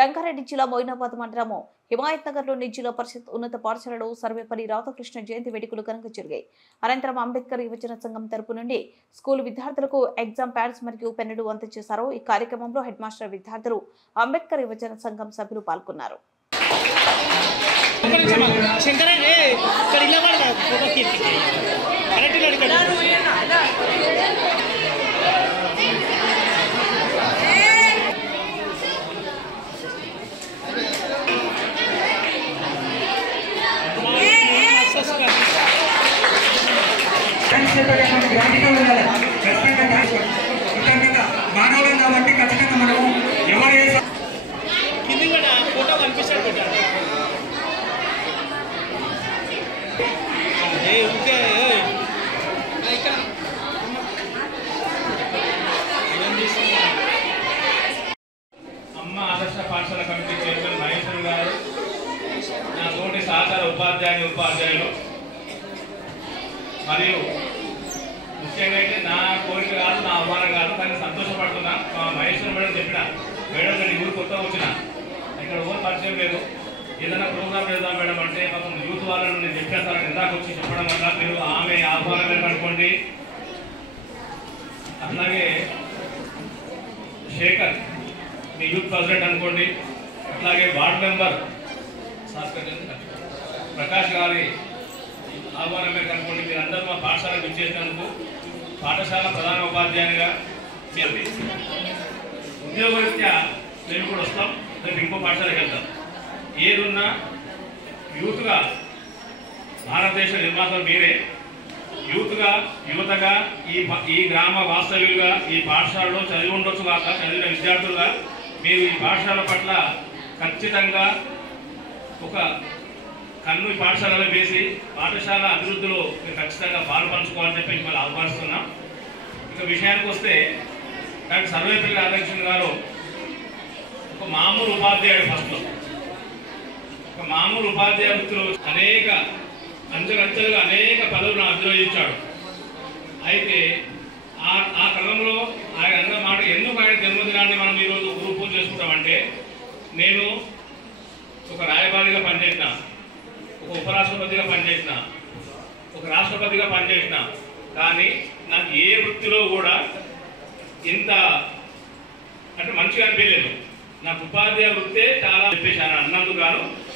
రంగారెడ్డి జిల్లా మోయినాబాద్ మండలము హిమాయత్ నగర్లోని జిల్లా పరిషత్ ఉన్నత పాఠశాలలో సర్వేపల్లి రాధాకృష్ణ జయంతి వేడుకలు ఘనంగా జరిగాయి. అనంతరం అంబేద్కర్ యువజన సంఘం తరపు నుండి స్కూల్ విద్యార్థులకు ఎగ్జామ్ ప్యాడ్స్ మరియు పెన్నులు అందజేశారు. ఈ కార్యక్రమంలో హెడ్ మాస్టర్, విద్యార్థులు, అంబేద్కర్ యువజన సంఘం సభ్యులు పాల్గొన్నారు. మానవులం కాబట్టి ఖచ్చితంగా మనము ఎవరు ఫోటో కనిపిస్తాడు అమ్మ ఆదర్శ పాఠశాల కమిటీ చైర్మన్ మహేశ్వర్ గారు, నా తోటి సహకార ఉపాధ్యాయులు మరియు ముఖ్యంగా అయితే నా కోరిక కాదు, నా ఆహ్వానం కాదు, కానీ సంతోషపడుతున్నా. మా మహేశ్వర మేడం చెప్పిన, మేడం నేను ఊరు కొత్త వచ్చిన, ఇక్కడ ఊరు పరిచయం లేదు, ఏదైనా ప్రోగ్రామ్ చేద్దాం మేడం అంటే పాపం యూత్ వాళ్ళని నేను చెప్పేస్తాను ఇందాక వచ్చి చెప్పడం వల్ల మీరు ఆమె ఆహ్వానం మేరకు అనుకోండి. అట్లాగే శేఖర్ మీ యూత్ ప్రెసిడెంట్ అనుకోండి, అట్లాగే వార్డు మెంబర్ ప్రకాష్ గారి ఆహ్వానం మేరకు అనుకోండి. మీరందరూ మా పాఠశాలకు ఇచ్చేసినందుకు పాఠశాల ప్రధాన ఉపాధ్యాయునిగా ఉద్యోగరీత్యా మేము కూడా వస్తాం, రేపు ఇంకో పాఠశాలకు వెళ్తాం. ఏదున్నా యూత్గా భారతదేశ నిర్మాతలు మీరే, యూత్గా యువతగా ఈ గ్రామ వాస్తవ్యులుగా ఈ పాఠశాలలో చదివి ఉండొచ్చు కాక చదివిన విద్యార్థులుగా మీరు ఈ పాఠశాల పట్ల ఖచ్చితంగా ఒక కన్ను పాఠశాలలో వేసి పాఠశాల అభివృద్ధిలో మీరు ఖచ్చితంగా పాల్పంచుకోవాలని చెప్పి మిమ్మల్ని ఆహ్వానిస్తున్నాం. ఇక విషయానికి వస్తే డాక్టర్ సర్వేపల్లి రాధాకృష్ణ గారు ఒక మామూలు ఉపాధ్యాయుడు. ఫస్ట్లో ఒక మామూలు ఉపాధ్యాయ వృత్తిలో అనేక అంచెలంచెలుగా అనేక పదవులను అభిరోధించాడు. అయితే ఆ క్రమంలో ఆయన అన్న మాట, ఎందుకు ఆయన జన్మదినాన్ని మనం ఈరోజు గురు పూజ చేసుకుంటామంటే, నేను ఒక రాయబారిగా పనిచేసిన, ఒక ఉపరాష్ట్రపతిగా పనిచేసిన, ఒక రాష్ట్రపతిగా పనిచేసిన, కానీ నాకు ఏ వృత్తిలో కూడా ఇంత అంటే మంచిగా అనిపించలేదు. నాకు ఉపాధ్యాయ వృత్తే చాలా చెప్పేసి అన్నందుకు గాను